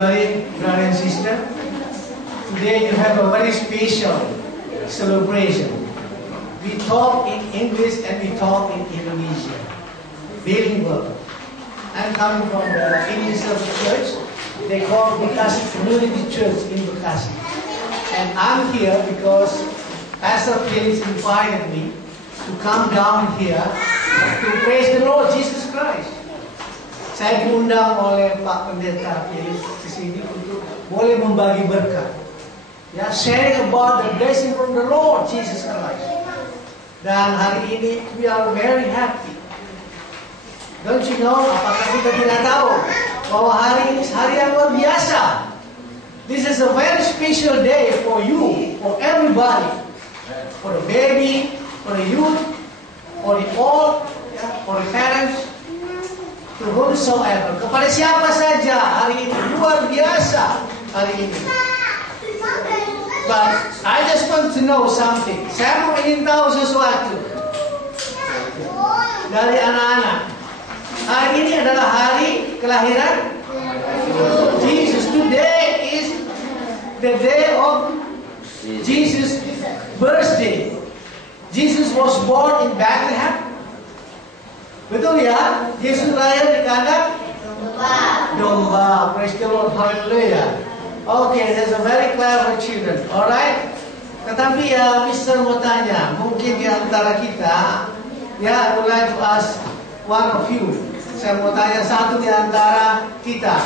Brother and sister, today you have a very special celebration. We talk in English and we talk in Indonesian, bilingual. I'm coming from the English church. They call Bekasi Community Church in Bekasi. And I'm here because Pastor Felix invited me to come down here to praise the Lord Jesus Christ. Saya diundang oleh Pak Pendeta Felix ke sini untuk boleh membagi berkat. Ya, sharing about the blessing from the Lord Jesus Christ. Dan hari ini we are very happy. Don't you know? Apakah kita tidak tahu bahwa hari ini hari yang luar biasa? This is a very special day for you, for everybody, for the baby, for the youth, for the old, for the parents, to whomsoever. Kepada siapa saja hari ini luar biasa hari ini. But I just want to know something. Saya mau ingin tahu sesuatu dari anak-anak. Hari ini adalah hari kelahiran Jesus. Today is the day of Jesus' birthday. Jesus was born in Bethlehem. Betul ya? Yesus lahir di kandang domba. Praise the Lord. Hallelujah. Okay, there's a very clever children. Alright? Tetapi ya, Mister mau tanya, mungkin di antara kita, ya, I would like to ask one of you. Saya mau tanya satu di antara kita.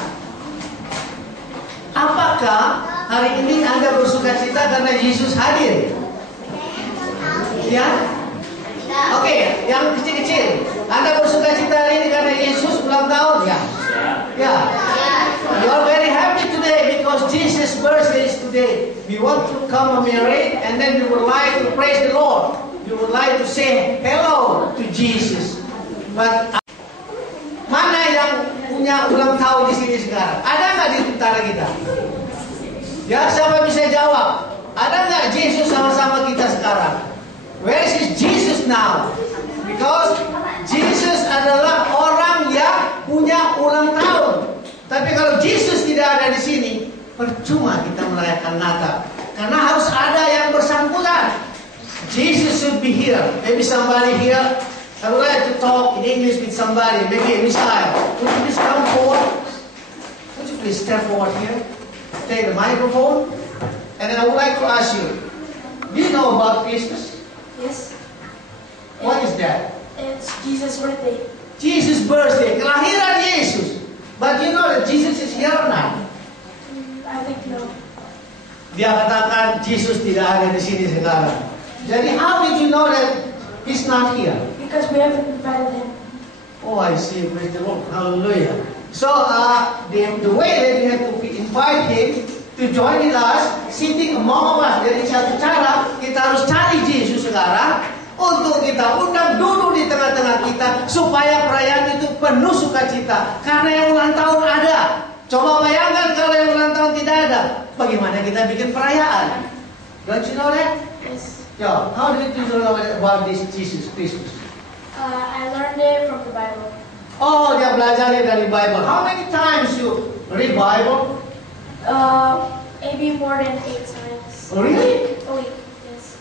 Apakah hari ini Anda bersuka cita karena Yesus hadir? Ya? Oke, yang kecil-kecil. Anda bersuka cita hari ini karena Yesus ulang tahun ya? Ya. You are very happy today because Jesus' birthday is today. We want to commemorate and then we would like to praise the Lord. We would like to say hello to Jesus. But mana yang punya ulang tahun di sini sekarang? Ada nggak di antara kita? Ya, siapa bisa jawab? Ada nggak Yesus sama-sama kita sekarang? Where is Jesus now? Because Jesus adalah orang yang punya ulang tahun. Tapi kalau Jesus tidak ada di sini, percuma kita merayakan Natal. Karena harus ada yang bersangkutan. Jesus should be here. Maybe somebody here. I would like to talk in English with somebody. Maybe Miss I. Would you please come forward? Would you please step forward here? Take the microphone. And then I would like to ask you. Do you know about Christmas? Yes. What is that? It's Jesus' birthday. Jesus' birthday. Kelahiran Yesus. But you know that Jesus is here now. I think no. Dia katakan Jesus tidak ada di sini sekarang. Jadi how did you know that he's not here? Because we haven't invited him. Oh, I see. Praise the Lord. Hallelujah. So the way that we have to invite him to join with us, sitting among us. Dari satu cara kita harus cari Jesus sekarang untuk kita undang duduk di tengah-tengah kita supaya perayaan itu penuh sukacita. Karena yang ulang tahun ada. Coba bayangkan kalau yang ulang tahun tidak ada, bagaimana kita bikin perayaan? Don't you know that? Yes. Yeah. How did you know about this Jesus Christmas? I learned it from the Bible. Oh, dia belajarnya dari Bible. How many times you read Bible? Maybe more than 8 times. Oh, really? A week. Yes.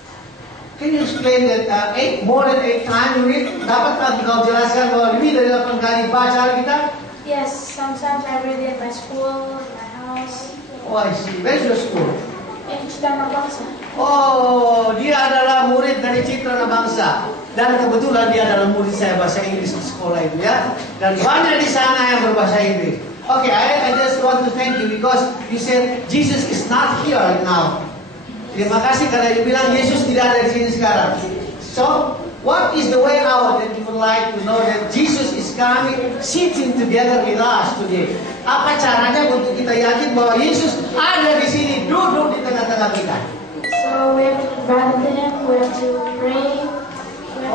Can you explain that more than 8 times you read? Dapatkah kau jelaskan bahwa lebih dari 8 kali baca kita? Yes. Sometimes I read it in my school, in my house. Oh, I see. Where's your school? In Citra Bangsa. Oh, dia adalah murid dari Citra Bangsa. Dan kebetulan dia adalah murid saya bahasa Inggris di sekolah itu ya. Dan banyak di sana yang berbahasa Inggris. Okay, I just want to thank you because you said Jesus is not here now. Terima kasih karena you bilang Yesus tidak ada di sini sekarang. So, what is the way out that you would like to know that Jesus is coming, sitting together with us today? Apa caranya untuk kita yakin bahwa Yesus ada di sini, duduk di tengah-tengah kita? So we have to invite him. We have to pray.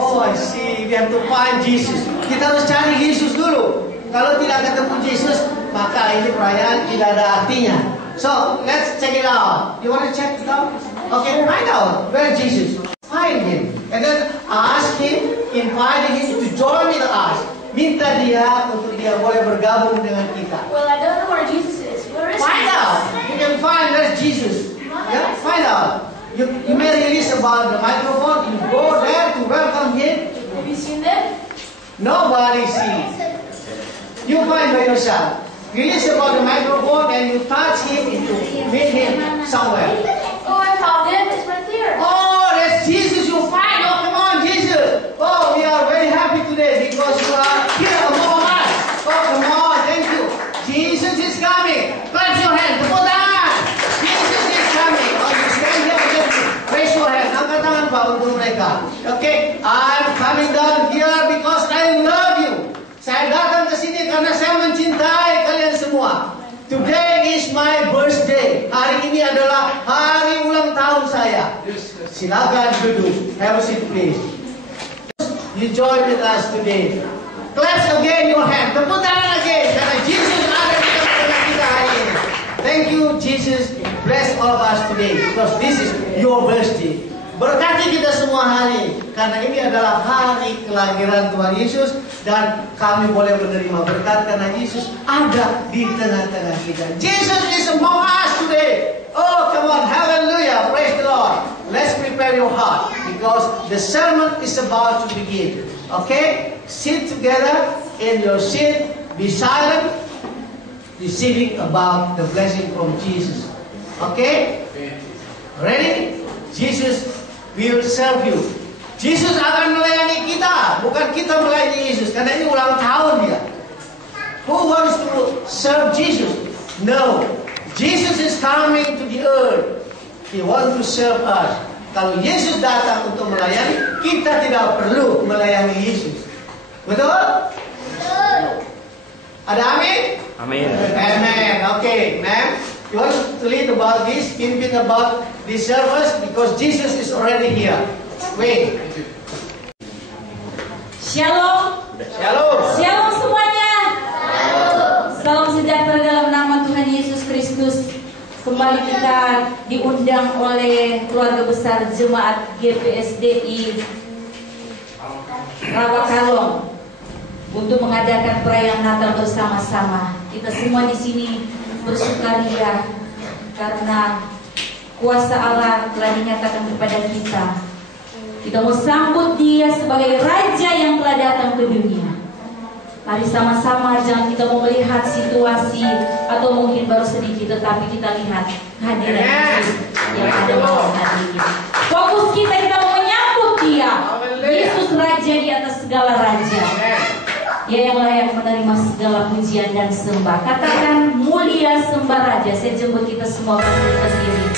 Oh, I see. We have to find Jesus. Kita harus cari Yesus dulu. Kalau tidak ketemu Yesus, maka ini perayaan tidak ada artinya. So, let's check it out. You want to check it out? Okay, find out where Jesus. Find him. And then ask him, invite him to join with us. Minta dia untuk dia boleh bergabung dengan kita. Well, I don't know where Jesus is. Where is he? you find that's Jesus. Yeah, find out. You may release about the microphone. You go there to welcome him. Have you seen them? Nobody sees. You find by yourself. Release about the microphone and you touch him and you meet him somewhere. Oh, I found him. It's right there. Oh, that's Jesus. You find. Oh, come on, Jesus. Oh, we are very happy today because you are here among us. Oh, come on. Thank you. Jesus is coming. Clap your hands. Tepuk tangan. Jesus is coming. Oh, you stand here again. Raise your hand. Angkat tangan Pak untuk mereka. Okay, I'm coming down here because I love you. Saya datang ke sini karena saya mencintai kalian semua. Today is my birthday. Hari ini adalah hari ulang tahun saya. Silakan duduk. Have a seat, please. You join with us today. Clap again your hand. Tepuk tangan again. Karena Jesus ada di tengah-tengah kita hari ini. Thank you, Jesus. Bless all of us today because this is your birthday. Berkati kita semua hari karena ini adalah hari kelahiran Tuhan Yesus dan kami boleh menerima berkat karena Yesus ada di tengah-tengah kita. Jesus is among us today. Oh, come on, hallelujah, praise the Lord. Let's prepare your heart because the sermon is about to begin. Okay, sit together in your seat, be silent, receiving about the blessing from Jesus. Okay, ready? Jesus will serve you. Jesus akan melayani kita, bukan kita melayani Yesus. Karena ini ulang tahun dia. Who wants to serve Jesus? No. Jesus is coming to the earth. He wants to serve us. Kalau Yesus datang untuk melayani, kita tidak perlu melayani Yesus. Betul? Betul. Ada amin? Amin. Amen. Okay, ma'am. You want to lead about this, pimpin about this service because Jesus is already here. Wait. Shalom. Shalom. Shalom semuanya. Shalom. Salam sejahtera dalam nama Tuhan Yesus Kristus. Kembali kita diundang oleh keluarga besar Jemaat GPSDI Rawakalong untuk mengadakan perayaan Natal bersama-sama. Kita semua di sini bersukaria karena kuasa Allah telah dinyatakan kepada kita. Kita mau sambut Dia sebagai Raja yang telah datang ke dunia. Mari sama-sama, jangan kita mau melihat situasi atau mungkin baru sedikit, tetapi kita lihat kehadiran Yesus yang ada malam hari ini. Fokus kita mau menyambut Dia, Yesus Raja di atas segala raja. Dia yang layak menerima segala pujian dan sembah. Katakan mulia sembah Raja. Saya jemput kita semua berdiri.